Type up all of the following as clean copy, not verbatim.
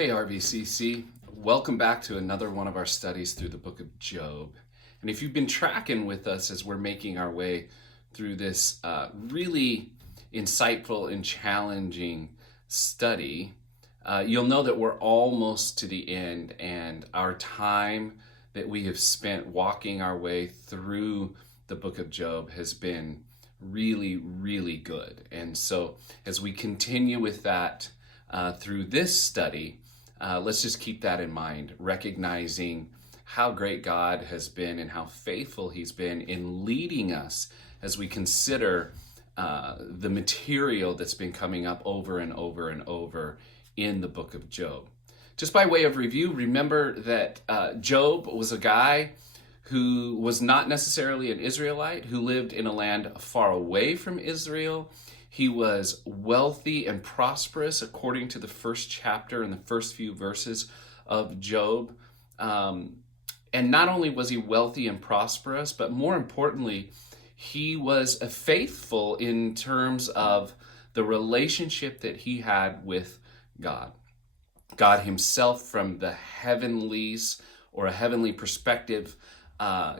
Hey RVCC, welcome back to another one of our studies through the book of Job. And if you've been tracking with us as we're making our way through this really insightful and challenging study, you'll know that we're almost to the end, and our time that we have spent walking our way through the book of Job has been really, really good. And so as we continue with that through this study, let's just keep that in mind, recognizing how great God has been and how faithful He's been in leading us as we consider the material that's been coming up over and over and over in the book of Job. Just by way of review, remember that Job was a guy who was not necessarily an Israelite, who lived in a land far away from Israel. He was wealthy and prosperous according to the first chapter and the first few verses of Job. And not only was he wealthy and prosperous, but more importantly, he was faithful in terms of the relationship that he had with God. God himself, from the heavenlies or a heavenly perspective,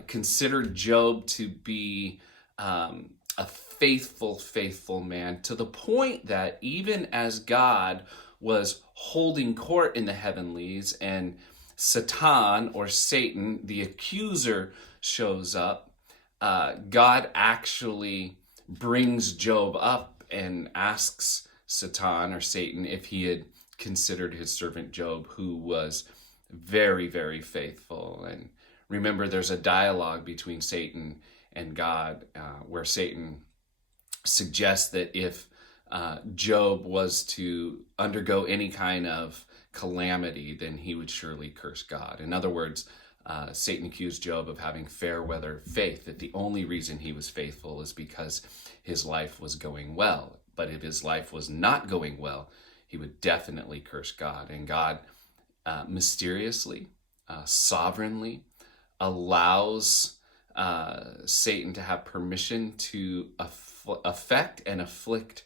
considered Job to be a faithful man, to the point that even as God was holding court in the heavenlies and Satan, or Satan, the accuser, shows up, God actually brings Job up and asks Satan, or Satan, if he had considered his servant Job, who was very, very faithful. And remember, there's a dialogue between Satan and God where Satan suggests that if Job was to undergo any kind of calamity, then he would surely curse God. In other words, Satan accused Job of having fair weather faith, that the only reason he was faithful is because his life was going well. But if his life was not going well, he would definitely curse God. And God mysteriously, sovereignly allows Satan to have permission to affect and afflict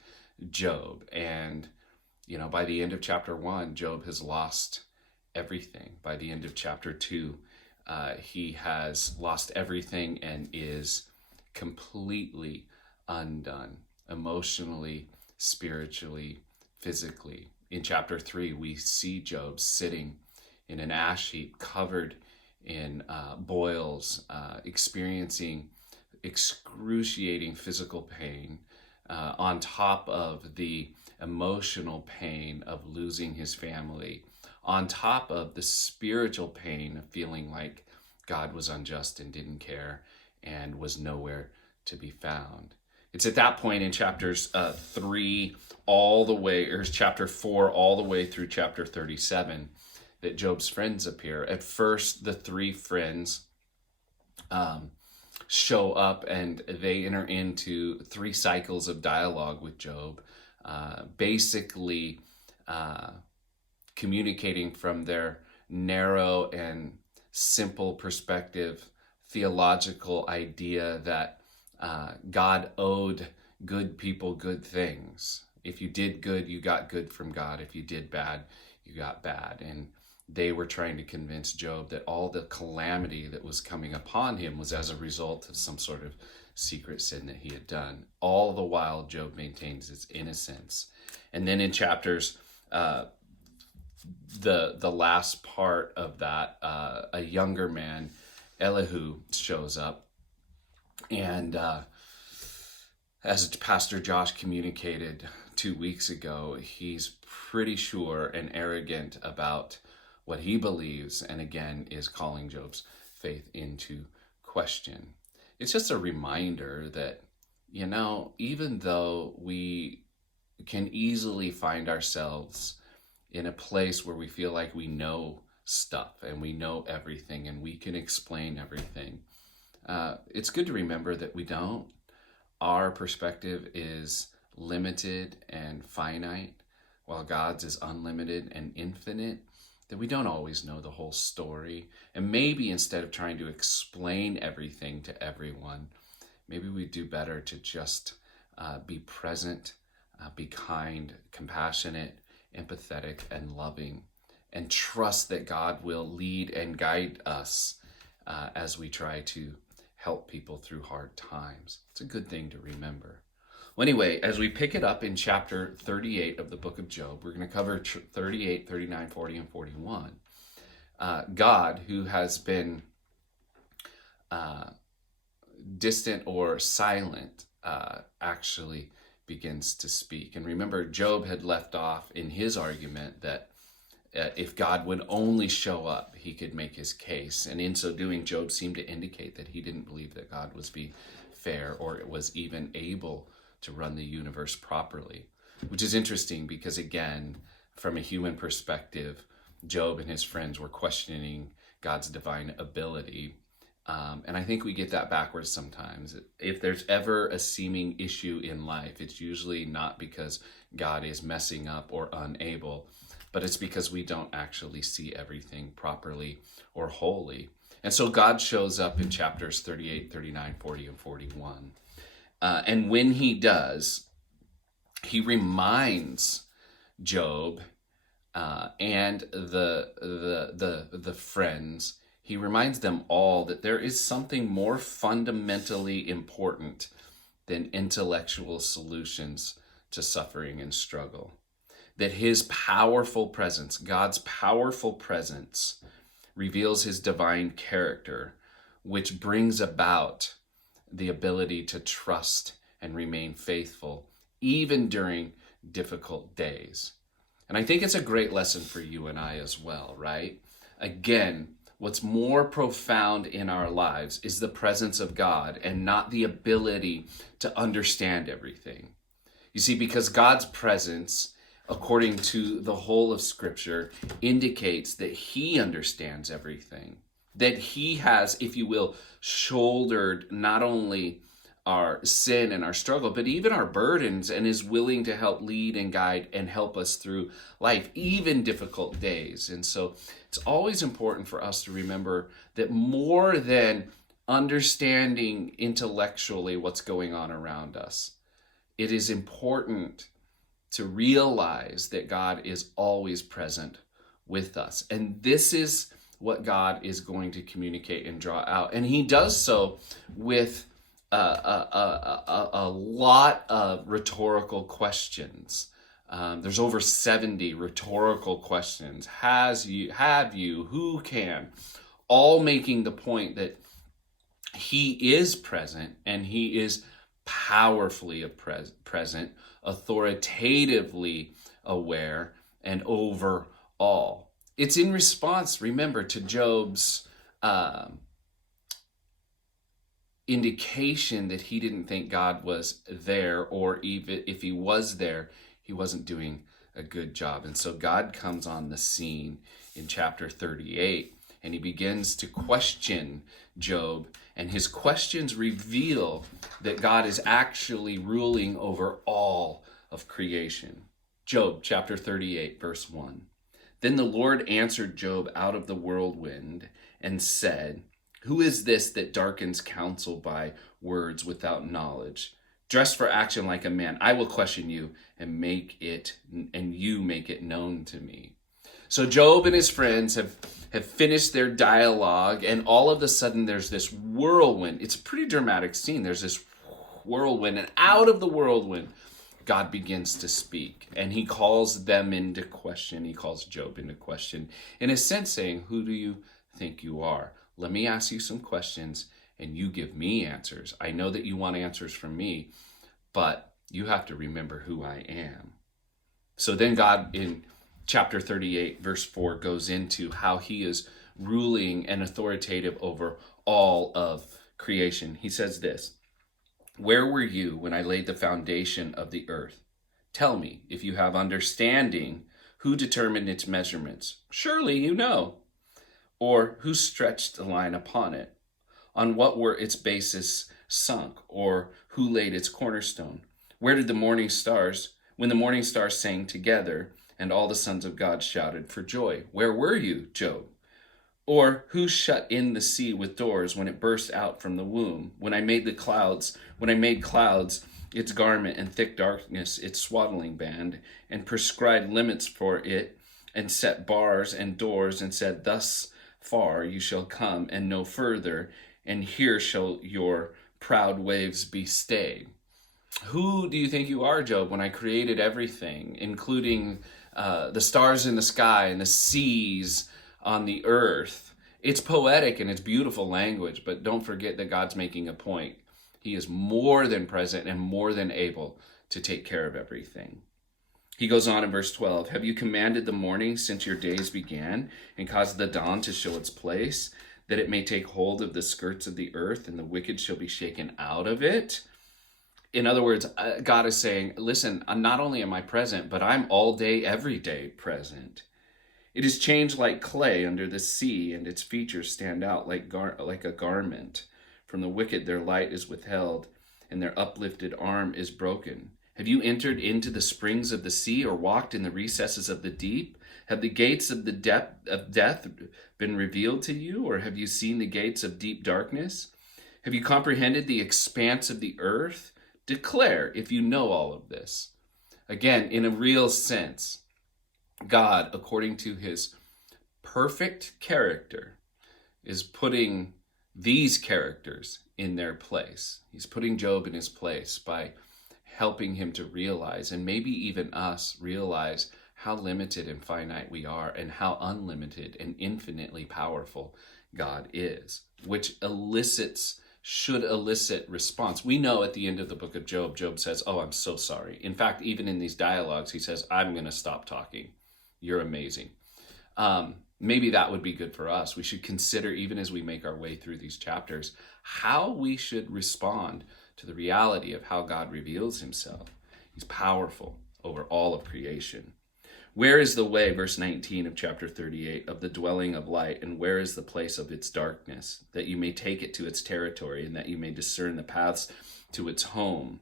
Job. And, by the end of chapter 1, Job has lost everything. By the end of chapter 2, he has lost everything and is completely undone, emotionally, spiritually, physically. In chapter 3, we see Job sitting in an ash heap, covered in boils, experiencing excruciating physical pain, on top of the emotional pain of losing his family, on top of the spiritual pain of feeling like God was unjust and didn't care and was nowhere to be found. It's at that point in chapters 3 all the way, or chapter 4 all the way through chapter 37, that Job's friends appear. At first, the three friends show up and they enter into 3 cycles of dialogue with Job, basically communicating from their narrow and simple perspective, theological idea that God owed good people good things. If you did good, you got good from God. If you did bad, you got bad. And they were trying to convince Job that all the calamity that was coming upon him was as a result of some sort of secret sin that he had done. All the while, Job maintains his innocence. And then in chapters, the last part of that, a younger man, Elihu, shows up. And as Pastor Josh communicated 2 weeks ago, he's pretty sure and arrogant about what he believes, and again is calling Job's faith into question. It's just a reminder that, even though we can easily find ourselves in a place where we feel like we know stuff and we know everything and we can explain everything, it's good to remember that we don't. Our perspective is limited and finite, while God's is unlimited and infinite, that we don't always know the whole story. And maybe instead of trying to explain everything to everyone, maybe we do better to just be present, be kind, compassionate, empathetic, and loving, and trust that God will lead and guide us as we try to help people through hard times. It's a good thing to remember. Well, anyway, as we pick it up in chapter 38 of the book of Job, we're going to cover 38, 39, 40, and 41. God, who has been distant or silent, actually begins to speak. And remember, Job had left off in his argument that if God would only show up, he could make his case. And in so doing, Job seemed to indicate that he didn't believe that God was being fair or was even able to run the universe properly, which is interesting because, again, from a human perspective, Job and his friends were questioning God's divine ability. And I think we get that backwards sometimes. If there's ever a seeming issue in life, it's usually not because God is messing up or unable, but it's because we don't actually see everything properly or wholly. And so God shows up in chapters 38, 39, 40, and 41. And when he does, he reminds Job and the friends, he reminds them all that there is something more fundamentally important than intellectual solutions to suffering and struggle. That his powerful presence, God's powerful presence, reveals his divine character, which brings about the ability to trust and remain faithful, even during difficult days. And I think it's a great lesson for you and I as well, right? Again, what's more profound in our lives is the presence of God and not the ability to understand everything. You see, because God's presence, according to the whole of Scripture, indicates that he understands everything, that he has, if you will, shouldered not only our sin and our struggle, but even our burdens, and is willing to help lead and guide and help us through life, even difficult days. And so it's always important for us to remember that more than understanding intellectually what's going on around us, it is important to realize that God is always present with us. And this is what God is going to communicate and draw out. And he does so with a lot of rhetorical questions. There's over 70 rhetorical questions. Have you, who can, all making the point that he is present and he is powerfully present, authoritatively aware, and over all. It's in response, remember, to Job's indication that he didn't think God was there, or even if he was there, he wasn't doing a good job. And so God comes on the scene in chapter 38, and he begins to question Job, and his questions reveal that God is actually ruling over all of creation. Job chapter 38, verse 1. Then the Lord answered Job out of the whirlwind and said, "Who is this that darkens counsel by words without knowledge? Dress for action like a man. I will question you and you make it known to me." So Job and his friends have finished their dialogue, and all of a sudden there's this whirlwind. It's a pretty dramatic scene. There's this whirlwind, and out of the whirlwind, God begins to speak, and he calls them into question. He calls Job into question, in a sense saying, "Who do you think you are? Let me ask you some questions, and you give me answers. I know that you want answers from me, but you have to remember who I am." So then God, in chapter 38, verse 4, goes into how he is ruling and authoritative over all of creation. He says this, "Where were you when I laid the foundation of the earth? Tell me, if you have understanding, who determined its measurements? Surely you know. Or who stretched the line upon it? On what were its bases sunk? Or who laid its cornerstone? Where did when the morning stars sang together, and all the sons of God shouted for joy? Where were you, Job? Or who shut in the sea with doors when it burst out from the womb? When I made clouds its garment, and thick darkness its swaddling band, and prescribed limits for it, and set bars and doors and said, thus far you shall come and no further, and here shall your proud waves be stayed. Who do you think you are, Job, when I created everything, including the stars in the sky and the seas on the earth? It's poetic and it's beautiful language, but don't forget that God's making a point. He is more than present and more than able to take care of everything. He goes on in verse 12, have you commanded the morning since your days began, and caused the dawn to show its place, that it may take hold of the skirts of the earth, and the wicked shall be shaken out of it? In other words, God is saying, listen, not only am I present, but I'm all day, every day present. It is changed like clay under the sea, and its features stand out like a garment. From the wicked their light is withheld, and their uplifted arm is broken. Have you entered into the springs of the sea, or walked in the recesses of the deep? Have the gates of the depth of death been revealed to you, or have you seen the gates of deep darkness? Have you comprehended the expanse of the earth? Declare if you know all of this. Again, in a real sense, God, according to his perfect character, is putting these characters in their place. He's putting Job in his place by helping him to realize, and maybe even us realize, how limited and finite we are, and how unlimited and infinitely powerful God is, which should elicit response. We know at the end of the book of Job, Job says, oh, I'm so sorry. In fact, even in these dialogues, he says, I'm going to stop talking. You're amazing. Maybe that would be good for us. We should consider, even as we make our way through these chapters, how we should respond to the reality of how God reveals himself. He's powerful over all of creation. Where is the way, verse 19 of chapter 38, of the dwelling of light, and where is the place of its darkness, that you may take it to its territory, and that you may discern the paths to its home?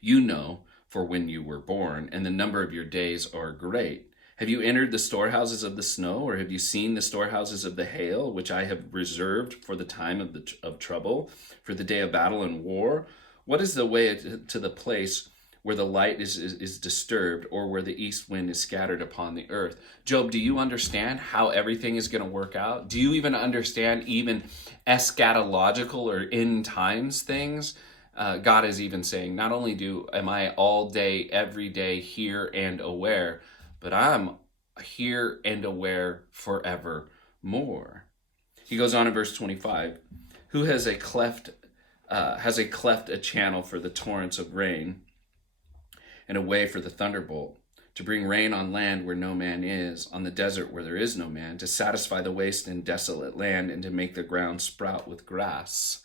You know, for when you were born, and the number of your days are great. Have you entered the storehouses of the snow, or have you seen the storehouses of the hail, which I have reserved for the time of trouble, for the day of battle and war? What is the way to the place where the light is disturbed, or where the east wind is scattered upon the earth? Job, do you understand how everything is going to work out? Do you even understand even eschatological or end times things? God is even saying, not only am I all day, every day here and aware, but I'm here and aware forevermore. He goes on in verse 25, who has a cleft a channel for the torrents of rain, and a way for the thunderbolt, to bring rain on land where no man is, on the desert where there is no man, to satisfy the waste and desolate land, and to make the ground sprout with grass.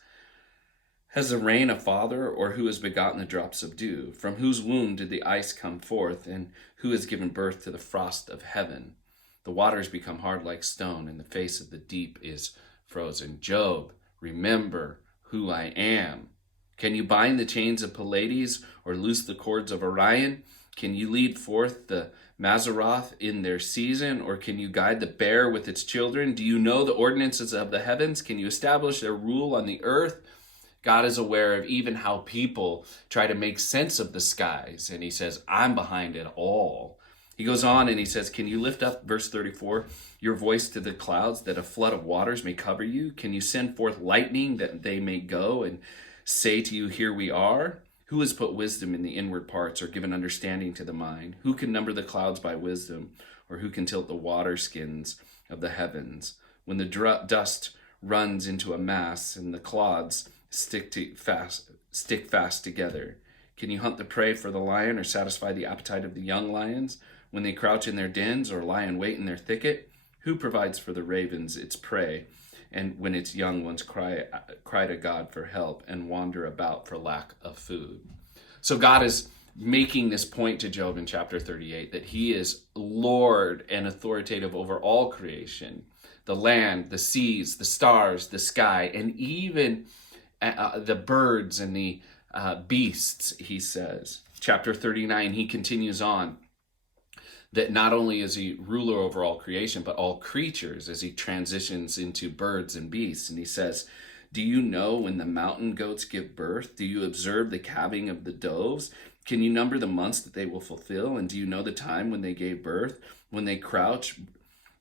Has the rain a father, or who has begotten the drops of dew? From whose womb did the ice come forth, and who has given birth to the frost of heaven? The waters become hard like stone, and the face of the deep is frozen. Job, remember who I am. Can you bind the chains of Pleiades, or loose the cords of Orion? Can you lead forth the Mazzaroth in their season, or can you guide the bear with its children? Do you know the ordinances of the heavens? Can you establish their rule on the earth? God is aware of even how people try to make sense of the skies, and he says, I'm behind it all. He goes on and he says, can you lift up, verse 34, your voice to the clouds, that a flood of waters may cover you? Can you send forth lightning, that they may go and say to you, here we are? Who has put wisdom in the inward parts, or given understanding to the mind? Who can number the clouds by wisdom, or who can tilt the water skins of the heavens? When the dust runs into a mass, and the clods stick fast together. Can you hunt the prey for the lion, or satisfy the appetite of the young lions when they crouch in their dens, or lie in wait in their thicket? Who provides for the ravens its prey, and when its young ones cry to God for help and wander about for lack of food? So God is making this point to Job in chapter 38, that he is Lord and authoritative over all creation, the land, the seas, the stars, the sky, and even the birds and the beasts, he says. Chapter 39, he continues on, that not only is he ruler over all creation, but all creatures, as he transitions into birds and beasts. And he says, do you know when the mountain goats give birth? Do you observe the calving of the doves? Can you number the months that they will fulfill? And do you know the time when they gave birth? When they crouch,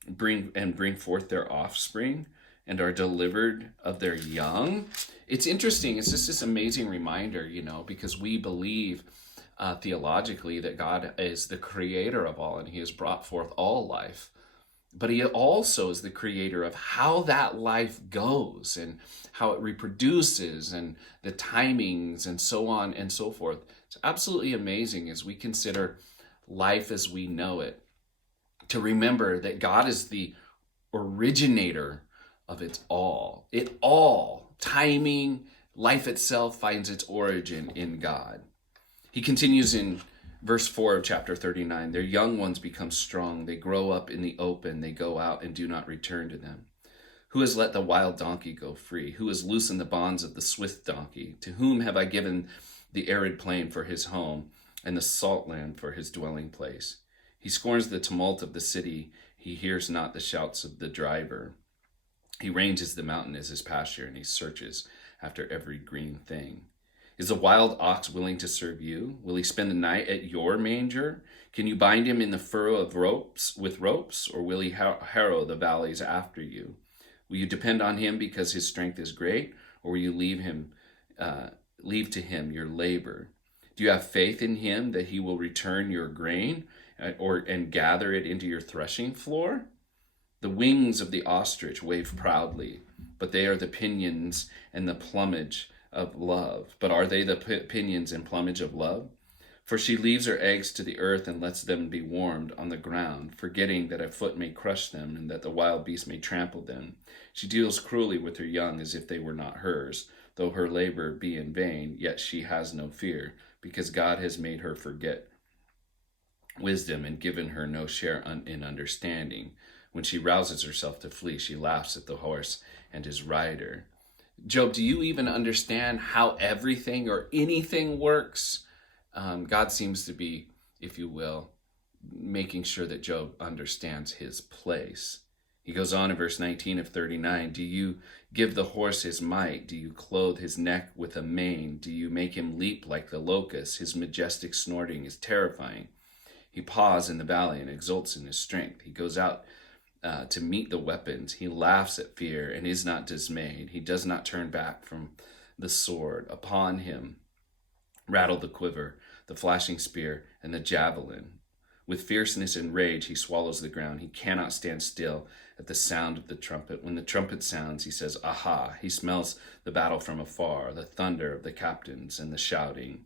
bring forth their offspring and are delivered of their young? It's interesting. It's just this amazing reminder, because we believe theologically that God is the creator of all and he has brought forth all life. But he also is the creator of how that life goes and how it reproduces and the timings and so on and so forth. It's absolutely amazing as we consider life as we know it, to remember that God is the originator of it all. It all, timing, life itself finds its origin in God. He continues in verse 4 of chapter 39, their young ones become strong. They grow up in the open. They go out and do not return to them. Who has let the wild donkey go free? Who has loosened the bonds of the swift donkey? To whom have I given the arid plain for his home and the salt land for his dwelling place? He scorns the tumult of the city. He hears not the shouts of the driver. He ranges the mountain as his pasture, and he searches after every green thing. Is a wild ox willing to serve you? Will he spend the night at your manger? Can you bind him in the furrow of ropes, or will he harrow the valleys after you? Will you depend on him because his strength is great, or will you leave to him your labor? Do you have faith in him that he will return your grain, and gather it into your threshing floor? The wings of the ostrich wave proudly, but they are the pinions and the plumage of love. But are they the pinions and plumage of love? For she leaves her eggs to the earth and lets them be warmed on the ground, forgetting that a foot may crush them and that the wild beast may trample them. She deals cruelly with her young as if they were not hers. Though her labor be in vain, yet she has no fear, because God has made her forget wisdom and given her no share in understanding. When she rouses herself to flee, she laughs at the horse and his rider. Job, do you even understand how everything or anything works? God seems to be, if you will, making sure that Job understands his place. He goes on in verse 19 of 39, do you give the horse his might? Do you clothe his neck with a mane? Do you make him leap like the locust? His majestic snorting is terrifying. He paws in the valley and exults in his strength. He goes out to meet the weapons. He laughs at fear and is not dismayed. He does not turn back from the sword. Upon him rattle the quiver, the flashing spear, and the javelin. With fierceness and rage, he swallows the ground. He cannot stand still at the sound of the trumpet. When the trumpet sounds, he says, aha. He smells the battle from afar, the thunder of the captains and the shouting.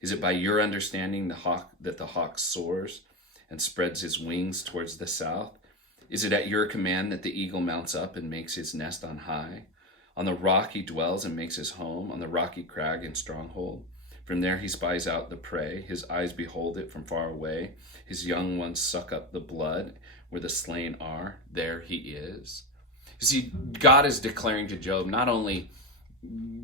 Is it by your understanding that the hawk soars and spreads his wings towards the south? Is it at your command that the eagle mounts up and makes his nest on high? On the rock he dwells and makes his home, on the rocky crag and stronghold. From there he spies out the prey. His eyes behold it from far away. His young ones suck up the blood where the slain are. There he is. You see, God is declaring to Job, not only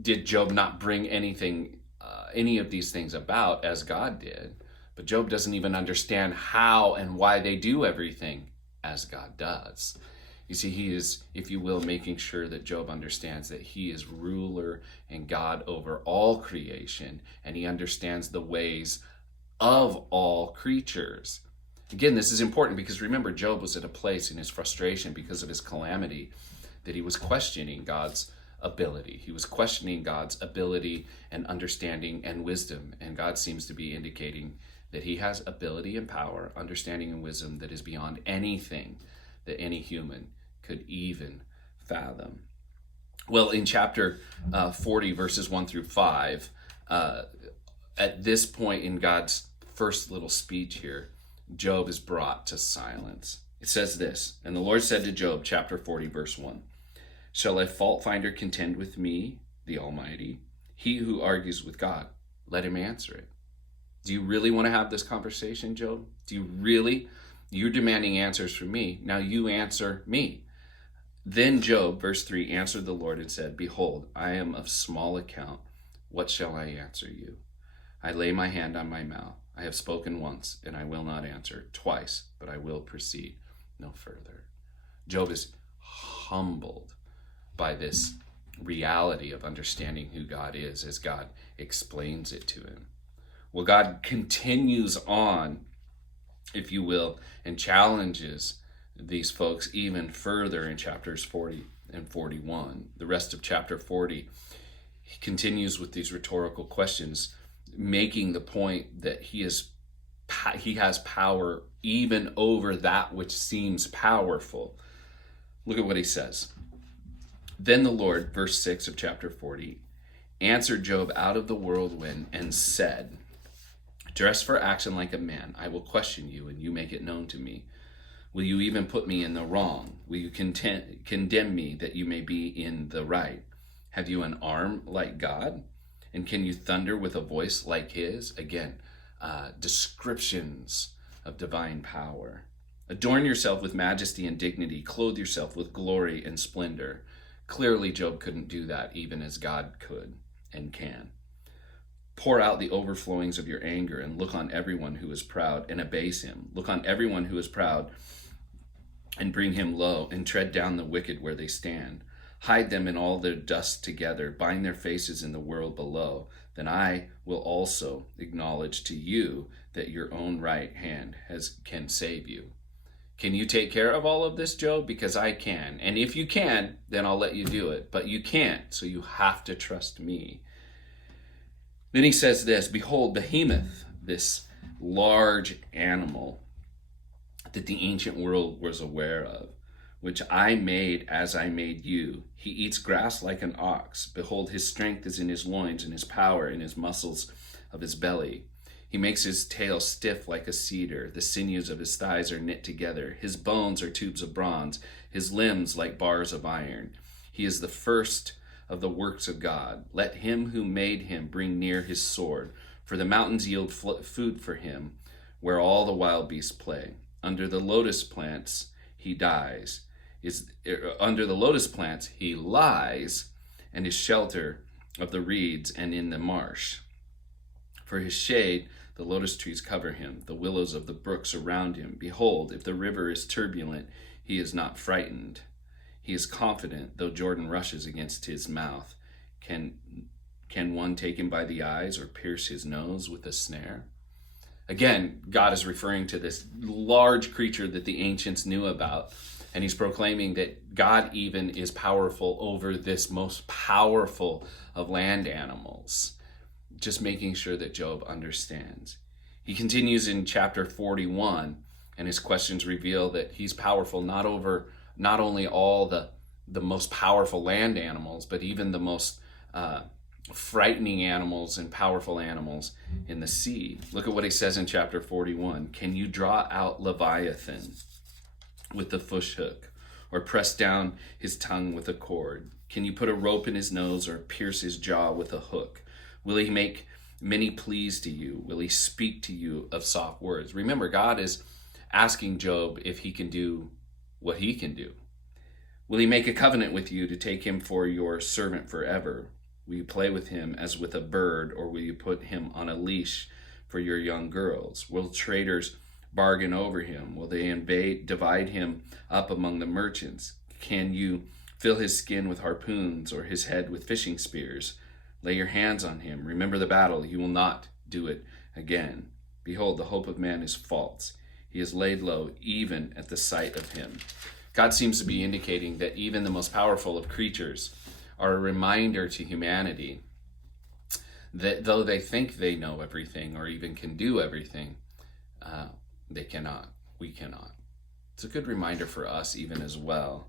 did Job not bring any of these things about as God did, but Job doesn't even understand how and why they do everything as God does. You see, he is, if you will, making sure that Job understands that he is ruler and God over all creation, and he understands the ways of all creatures. Again, this is important because remember, Job was at a place in his frustration because of his calamity that he was questioning God's ability. He was questioning God's ability and understanding and wisdom, and God seems to be indicating that he has ability and power, understanding and wisdom that is beyond anything that any human could even fathom. Well, in chapter 40, verses 1 through 5, at this point in God's first little speech here, Job is brought to silence. It says this, and the Lord said to Job, chapter 40, verse 1, shall a fault finder contend with me, the Almighty? He who argues with God, let him answer it. Do you really want to have this conversation, Job? You're demanding answers from me. Now you answer me. Then Job, verse 3, answered the Lord and said, behold, I am of small account. What shall I answer you? I lay my hand on my mouth. I have spoken once, and I will not answer. Twice, but I will proceed no further. Job is humbled by this reality of understanding who God is as God explains it to him. Well, God continues on, if you will, and challenges these folks even further in chapters 40 and 41. The rest of chapter 40, he continues with these rhetorical questions, making the point that he has power even over that which seems powerful. Look at what he says. Then the Lord, verse 6 of chapter 40, answered Job out of the whirlwind and said, dress for action like a man. I will question you, and you make it known to me. Will you even put me in the wrong? Will you condemn me that you may be in the right? Have you an arm like God? And can you thunder with a voice like his? Again, descriptions of divine power. Adorn yourself with majesty and dignity. Clothe yourself with glory and splendor. Clearly, Job couldn't do that even as God could and can. Pour out the overflowings of your anger and look on everyone who is proud and abase him. Look on everyone who is proud and bring him low, and tread down the wicked where they stand. Hide them in all their dust together. Bind their faces in the world below. Then I will also acknowledge to you that your own right hand can save you. Can you take care of all of this, Job? Because I can. And if you can, then I'll let you do it. But you can't, so you have to trust me. Then he says this, behold, behemoth, this large animal that the ancient world was aware of, which I made as I made you. He eats grass like an ox. Behold, his strength is in his loins, and his power in his muscles of his belly. He makes his tail stiff like a cedar. The sinews of his thighs are knit together. His bones are tubes of bronze, his limbs like bars of iron. He is the first of the works of God. Let him who made him bring near his sword, for the mountains yield food for him, where all the wild beasts play. Under the lotus plants he dies. Under the lotus plants he lies, and is shelter of the reeds and in the marsh. For his shade the lotus trees cover him, the willows of the brook surround him. Behold, if the river is turbulent, he is not frightened. He is confident, though Jordan rushes against his mouth. Can one take him by the eyes or pierce his nose with a snare? Again, God is referring to this large creature that the ancients knew about, and he's proclaiming that God even is powerful over this most powerful of land animals, just making sure that Job understands. He continues in chapter 41, and his questions reveal that he's powerful not only all the most powerful land animals, but even the most frightening animals and powerful animals in the sea. Look at what he says in chapter 41. Can you draw out Leviathan with the fish hook, or press down his tongue with a cord? Can you put a rope in his nose or pierce his jaw with a hook? Will he make many pleas to you? Will he speak to you of soft words? Remember, God is asking Job if he can do what he can do. Will he make a covenant with you to take him for your servant forever? Will you play with him as with a bird, or will you put him on a leash for your young girls? Will traders bargain over him? Will they divide him up among the merchants? Can you fill his skin with harpoons, or his head with fishing spears? Lay your hands on him. Remember the battle. You will not do it again. Behold, the hope of man is false. He is laid low even at the sight of him. God seems to be indicating that even the most powerful of creatures are a reminder to humanity that though they think they know everything or even can do everything, they cannot. We cannot. It's a good reminder for us even as well.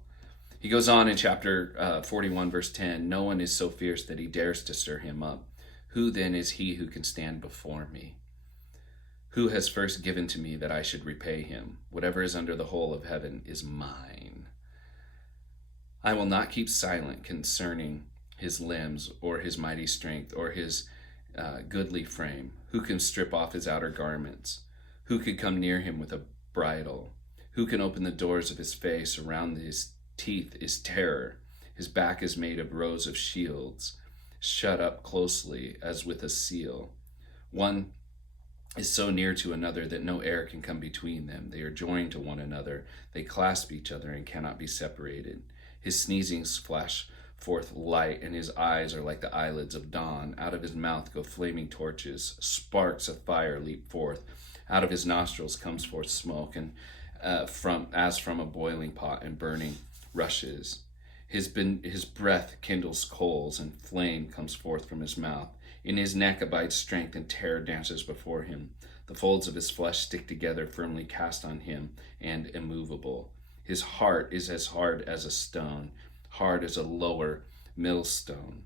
He goes on in chapter 41, verse 10, no one is so fierce that he dares to stir him up. Who then is he who can stand before me? Who has first given to me that I should repay him? Whatever is under the whole of heaven is mine. I will not keep silent concerning his limbs or his mighty strength or his goodly frame. Who can strip off his outer garments? Who could come near him with a bridle? Who can open the doors of his face? Around his teeth is terror. His back is made of rows of shields, shut up closely as with a seal. One is so near to another that no air can come between them. They are joined to one another. They clasp each other and cannot be separated. His sneezings forth light, and his eyes are like the eyelids of dawn. Out of his mouth go flaming torches, sparks of fire leap forth. Out of his nostrils comes forth smoke, and from a boiling pot, and burning rushes. His breath kindles coals, and flame comes forth from his mouth. In his neck abides strength, and terror dances before him. The folds of his flesh stick together, firmly cast on him, and immovable. His heart is as hard as a stone, hard as a lower millstone.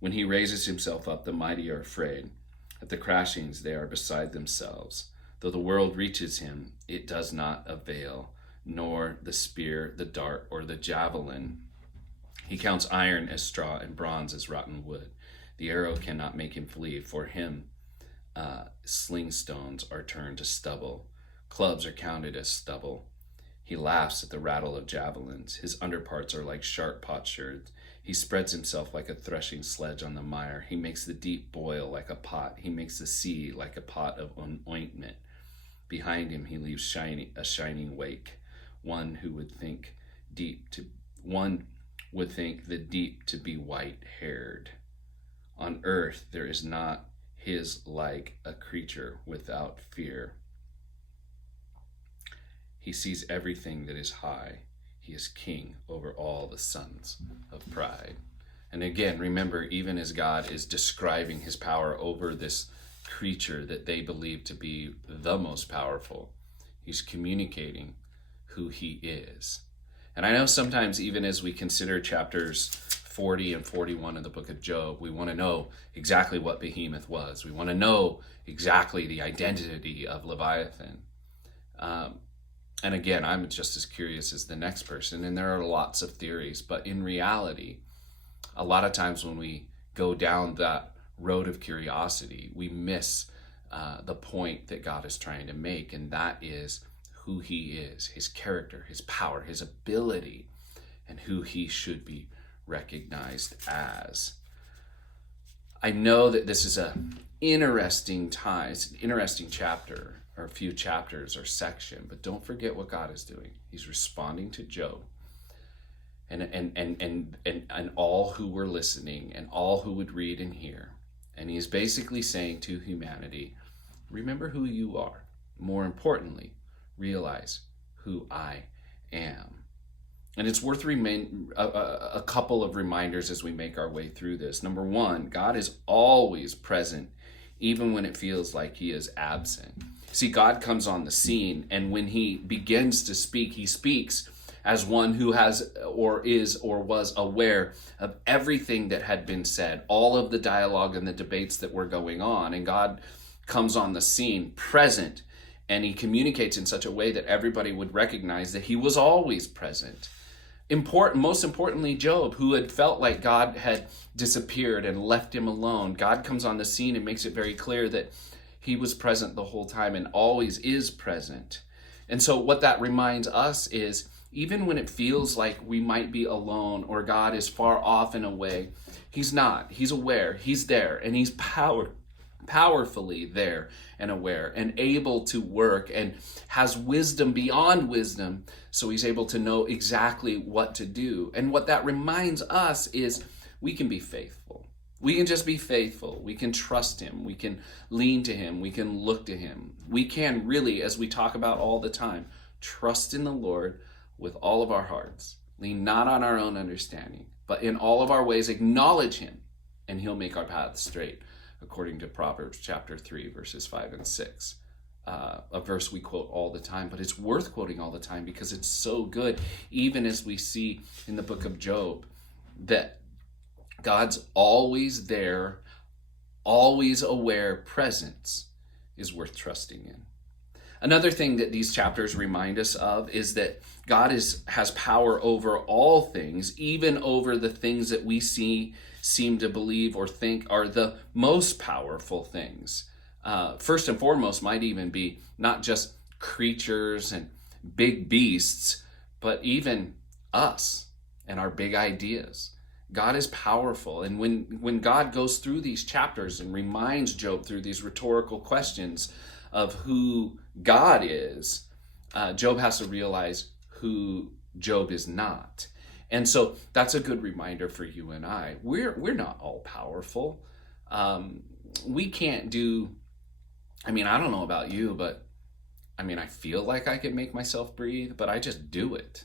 When he raises himself up, the mighty are afraid. At the crashings, they are beside themselves. Though the world reaches him, it does not avail, nor the spear, the dart, or the javelin. He counts iron as straw and bronze as rotten wood. The arrow cannot make him flee. For him, sling stones are turned to stubble. Clubs are counted as stubble. He laughs at the rattle of javelins. His underparts are like sharp potsherds. He spreads himself like a threshing sledge on the mire. He makes the deep boil like a pot. He makes the sea like a pot of ointment. Behind him he leaves a shining wake. One would think the deep to be white-haired. On earth there is not his like a creature without fear. He sees everything that is high. He is king over all the sons of pride. And again, remember, even as God is describing his power over this creature that they believe to be the most powerful, he's communicating who he is. And I know sometimes, even as we consider chapters 40 and 41 of the book of Job, we want to know exactly what Behemoth was. We want to know exactly the identity of Leviathan. And again, I'm just as curious as the next person, and there are lots of theories, but in reality, a lot of times when we go down that road of curiosity, we miss the point that God is trying to make, and that is who he is, his character, his power, his ability, and who he should be recognized as. I know that this is an interesting time, it's an interesting chapter, or a few chapters or section, but don't forget what God is doing. He's responding to Job, and all who were listening, and all who would read and hear. And he's basically saying to humanity, remember who you are. More importantly, realize who I am. And it's worth a couple of reminders as we make our way through this. Number one, God is always present, even when it feels like he is absent. See, God comes on the scene, and when he begins to speak, he speaks as one who has or is or was aware of everything that had been said, all of the dialogue and the debates that were going on. And God comes on the scene present, and he communicates in such a way that everybody would recognize that he was always present. Most importantly, Job, who had felt like God had disappeared and left him alone, God comes on the scene and makes it very clear that he was present the whole time and always is present. And so what that reminds us is, even when it feels like we might be alone or God is far off and away, he's not. He's aware, he's there, and he's powerfully there and aware and able to work and has wisdom beyond wisdom, so he's able to know exactly what to do. And what that reminds us is we can be faithful. We can just be faithful. We can trust him. We can lean to him. We can look to him. We can really, as we talk about all the time, trust in the Lord with all of our hearts. Lean not on our own understanding, but in all of our ways acknowledge him, and he'll make our paths straight, according to Proverbs Chapter 3, verses 5 and 6. A verse we quote all the time, but it's worth quoting all the time because it's so good, even as we see in the book of Job, that God's always there, always aware presence is worth trusting in. Another thing that these chapters remind us of is that God has power over all things, even over the things that we seem to believe or think are the most powerful things. First and foremost might even be not just creatures and big beasts, but even us and our big ideas. God is powerful. And when God goes through these chapters and reminds Job through these rhetorical questions of who God is, Job has to realize who Job is not. And so that's a good reminder for you and I. We're not all powerful. We can't do, I mean, I don't know about you, but I mean, I feel like I can make myself breathe, but I just do it.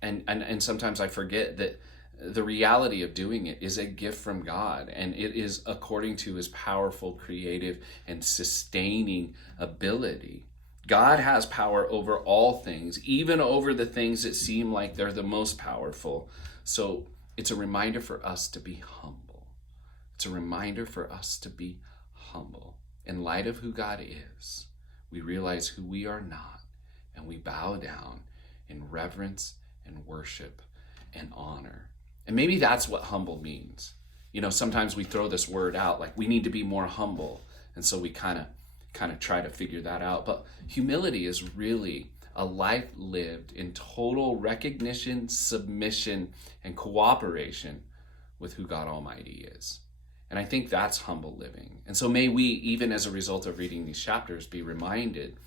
And sometimes I forget that the reality of doing it is a gift from God, and it is according to his powerful, creative, and sustaining ability. God has power over all things, even over the things that seem like they're the most powerful. So it's a reminder for us to be humble. It's a reminder for us to be humble. In light of who God is, we realize who we are not, and we bow down in reverence and worship and honor. And maybe that's what humble means. You know, sometimes we throw this word out like we need to be more humble. And so we kind of try to figure that out. But humility is really a life lived in total recognition, submission, and cooperation with who God Almighty is. And I think that's humble living. And so may we, even as a result of reading these chapters, be reminded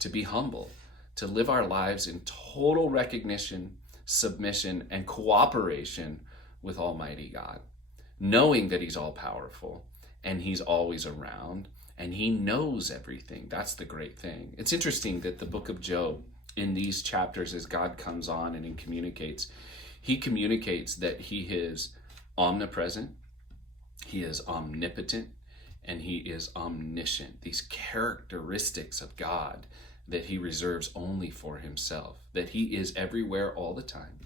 to be humble, to live our lives in total recognition, submission, and cooperation with Almighty God, knowing that he's all powerful and he's always around and he knows everything. That's the great thing. It's interesting that the book of Job, in these chapters, as God comes on and he communicates that he is omnipresent, he is omnipotent, and he is omniscient. These characteristics of God that he reserves only for himself, that he is everywhere all the time,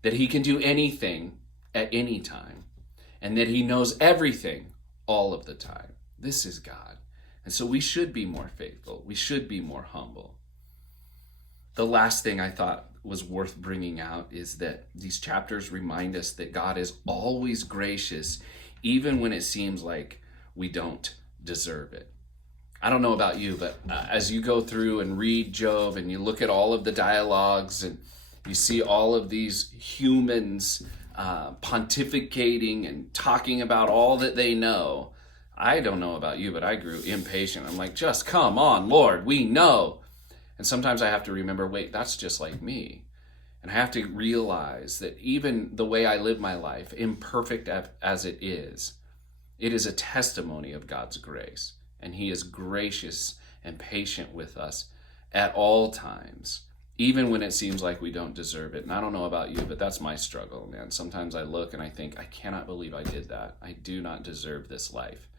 that he can do anything at any time, and that he knows everything all of the time. This is God. And so we should be more faithful. We should be more humble. The last thing I thought was worth bringing out is that these chapters remind us that God is always gracious, even when it seems like we don't deserve it. I don't know about you, but as you go through and read Job and you look at all of the dialogues and you see all of these humans pontificating and talking about all that they know, I don't know about you, but I grew impatient. I'm like, just come on, Lord, we know. And sometimes I have to remember, wait, that's just like me. And I have to realize that even the way I live my life, imperfect as it is a testimony of God's grace. And he is gracious and patient with us at all times, even when it seems like we don't deserve it. And I don't know about you, but that's my struggle, man. Sometimes I look and I think, I cannot believe I did that. I do not deserve this life.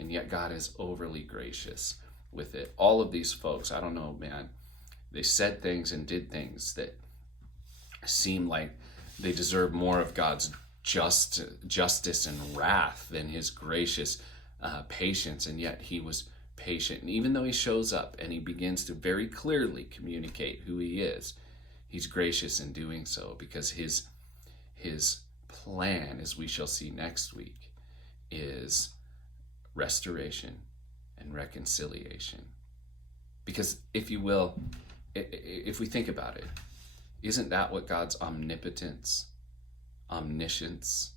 And yet God is overly gracious with it. All of these folks, I don't know, man, they said things and did things that seem like they deserve more of God's justice and wrath than his gracious patience, and yet he was patient. And even though he shows up and he begins to very clearly communicate who he is, he's gracious in doing so, because his plan, as we shall see next week, is restoration and reconciliation. Because if you will, if we think about it, isn't that what God's omnipotence, omniscience,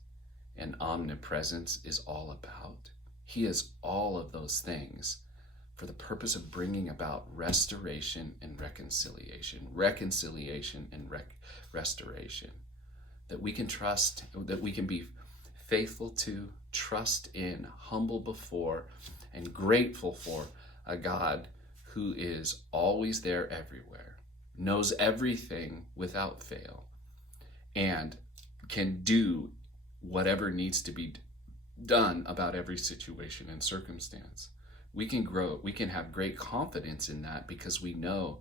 and omnipresence is all about? He is all of those things for the purpose of bringing about restoration and reconciliation, restoration, that we can trust, that we can be faithful to, trust in, humble before, and grateful for a God who is always there everywhere, knows everything without fail, and can do whatever needs to be done about every situation and circumstance. We can grow, we can have great confidence in that, because we know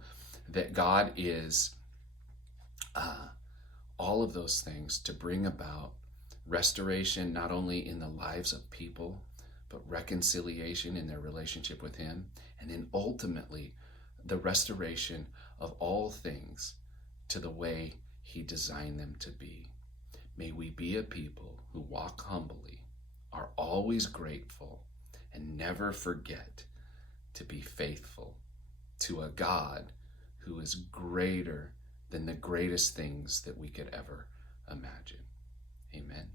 that God is all of those things to bring about restoration, not only in the lives of people, but reconciliation in their relationship with him, and then ultimately the restoration of all things to the way he designed them to be. May we be a people who walk humbly, are always grateful, and never forget to be faithful to a God who is greater than the greatest things that we could ever imagine. Amen.